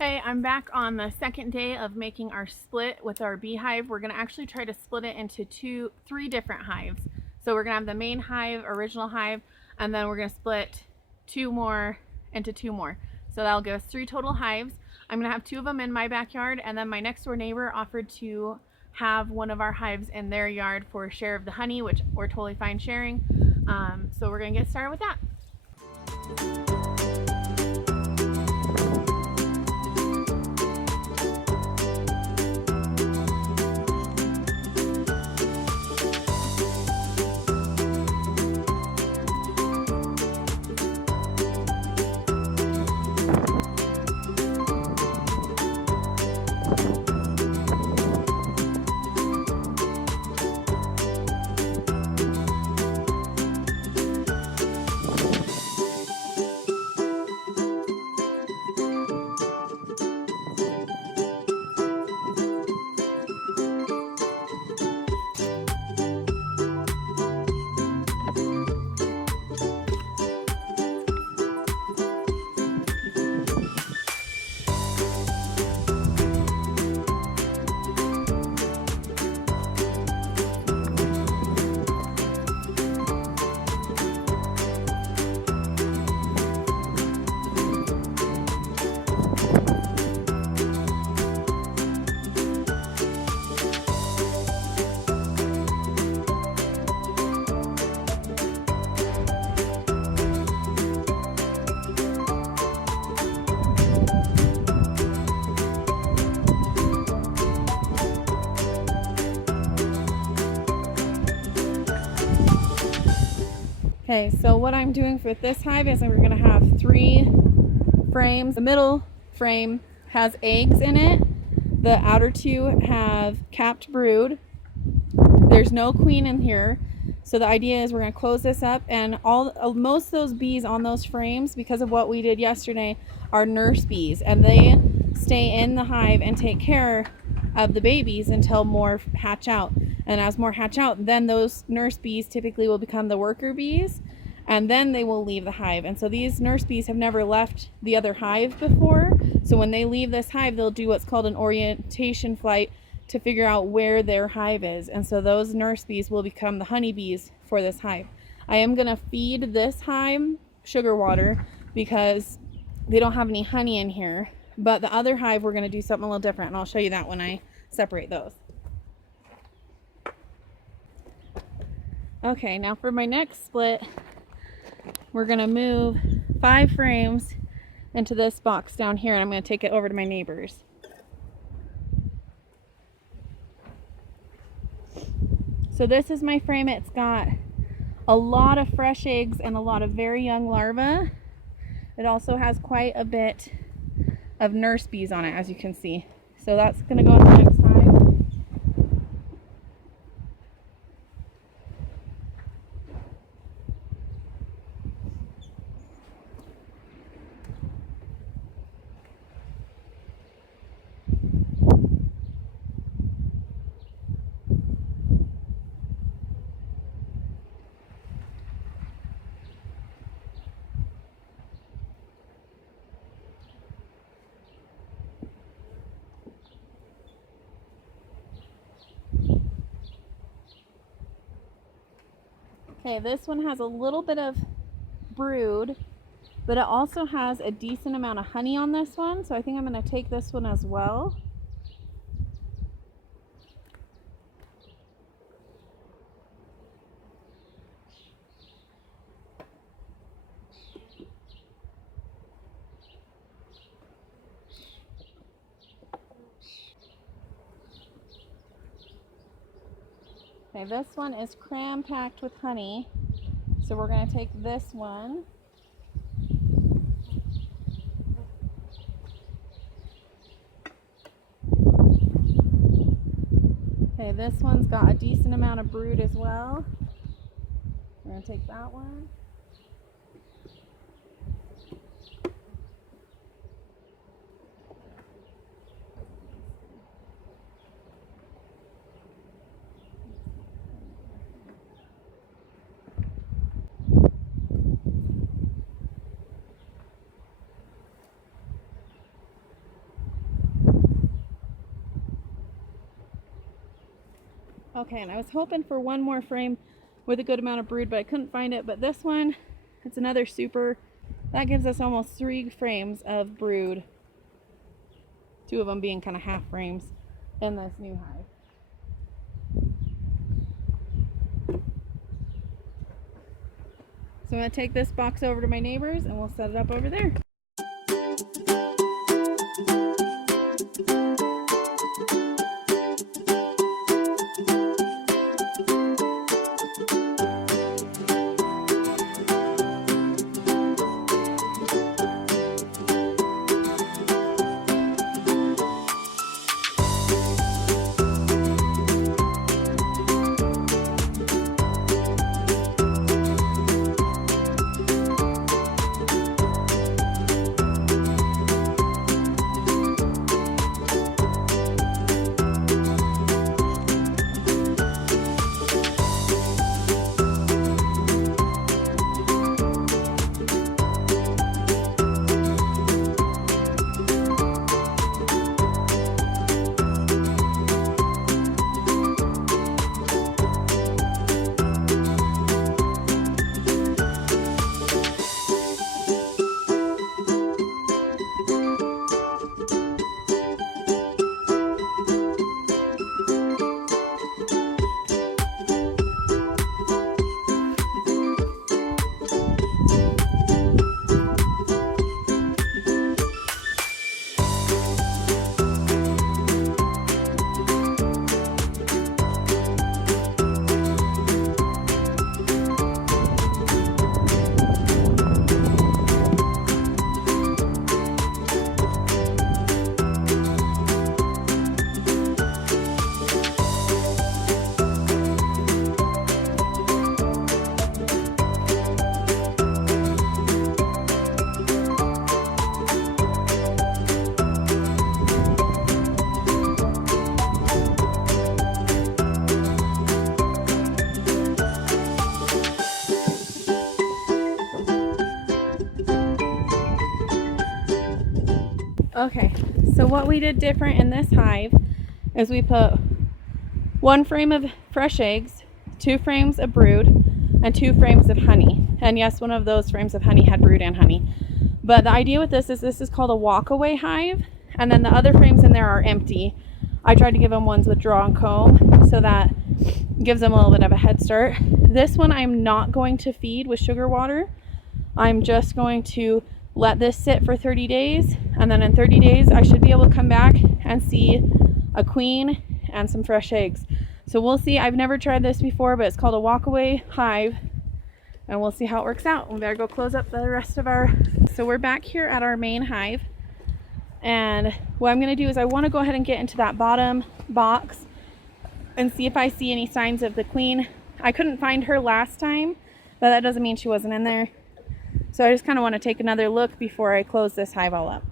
Hey, I'm back on the second day of making our split with our beehive. We're going to actually try to split it into three different hives. So we're going to have the main hive, original hive, and then we're going to split two more into two more. So that'll give us three total hives. I'm going to have two of them in my backyard, and then my next door neighbor offered to have one of our hives in their yard for a share of the honey, which we're totally fine sharing. So we're going to get started with that. Okay, so what I'm doing for this hive is we're going to have three frames. The middle frame has eggs in it. The outer two have capped brood. There's no queen in here. So the idea is we're going to close this up, and most of those bees on those frames, because of what we did yesterday, are nurse bees, and they stay in the hive and take care of the babies until more hatch out. And as more hatch out, then those nurse bees typically will become the worker bees, and then they will leave the hive. And so these nurse bees have never left the other hive before. So when they leave this hive, they'll do what's called an orientation flight to figure out where their hive is. And so those nurse bees will become the honeybees for this hive. I am going to feed this hive sugar water because they don't have any honey in here. But the other hive, we're going to do something a little different, and I'll show you that when I separate those. Okay, now for my next split, we're going to move 5 frames into this box down here, and I'm going to take it over to my neighbor's. So this is my frame. It's got a lot of fresh eggs and a lot of very young larvae. It also has quite a bit of nurse bees on it, as you can see. So that's going to go in the next hive. Okay, this one has a little bit of brood, but it also has a decent amount of honey on this one, so I think I'm going to take this one as well. Okay, this one is cram-packed with honey, so we're going to take this one. Okay, this one's got a decent amount of brood as well. We're going to take that one. Okay, and I was hoping for one more frame with a good amount of brood, but I couldn't find it. But this one, it's another super. That gives us almost 3 frames of brood. 2 of them being kind of half frames in this new hive. So I'm going to take this box over to my neighbors and we'll set it up over there. Okay, so what we did different in this hive is we put 1 frame of fresh eggs, 2 frames of brood, and 2 frames of honey. And yes, one of those frames of honey had brood and honey. But the idea with this is called a walk-away hive, and then the other frames in there are empty. I tried to give them ones with draw and comb, so that gives them a little bit of a head start. This one I'm not going to feed with sugar water. I'm just going to let this sit for 30 days, and then in 30 days I should be able to come back and see a queen and some fresh eggs. So we'll see. I've never tried this before, but it's called a walk-away hive, and we'll see how it works out. We better go close up the rest of our... So we're back here at our main hive, and what I'm going to do is I want to go ahead and get into that bottom box and see if I see any signs of the queen. I couldn't find her last time, but that doesn't mean she wasn't in there. So I just kind of want to take another look before I close this hive all up.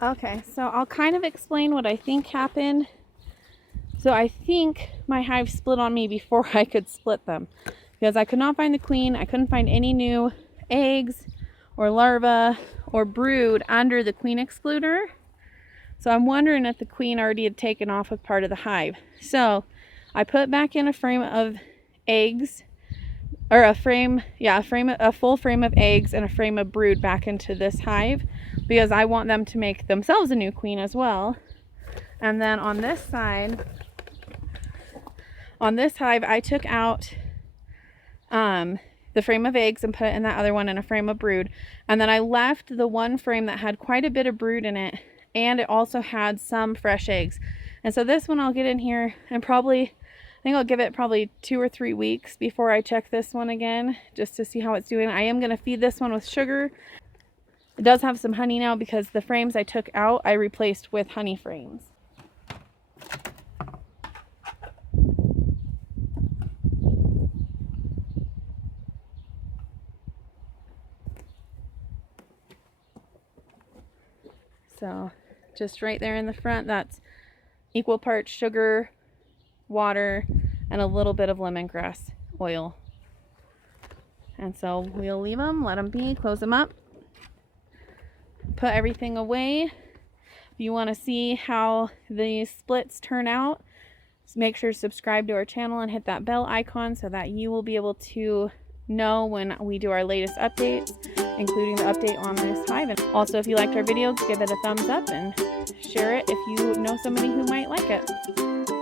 Okay, so I'll kind of explain what I think happened. So I think my hive split on me before I could split them, because I could not find the queen. I couldn't find any new eggs or larvae or brood under the queen excluder. So I'm wondering if the queen already had taken off with part of the hive. So I put back in a frame of eggs, or a full frame of eggs and a frame of brood back into this hive, because I want them to make themselves a new queen as well. And then on this side, on this hive, I took out the frame of eggs and put it in that other one in a frame of brood. And then I left the one frame that had quite a bit of brood in it, and it also had some fresh eggs. And so this one I'll get in here and I think I'll give it probably 2 or 3 weeks before I check this one again, just to see how it's doing. I am going to feed this one with sugar. It does have some honey now because the frames I took out I replaced with honey frames. So just right there in the front, that's equal parts sugar, water, and a little bit of lemongrass oil. And so we'll leave them, let them be, close them up, put everything away. If you want to see how these splits turn out, make sure to subscribe to our channel and hit that bell icon so that you will be able to know when we do our latest updates, including the update on this hive. And also, if you liked our video, give it a thumbs up and share it if you know somebody who might like it.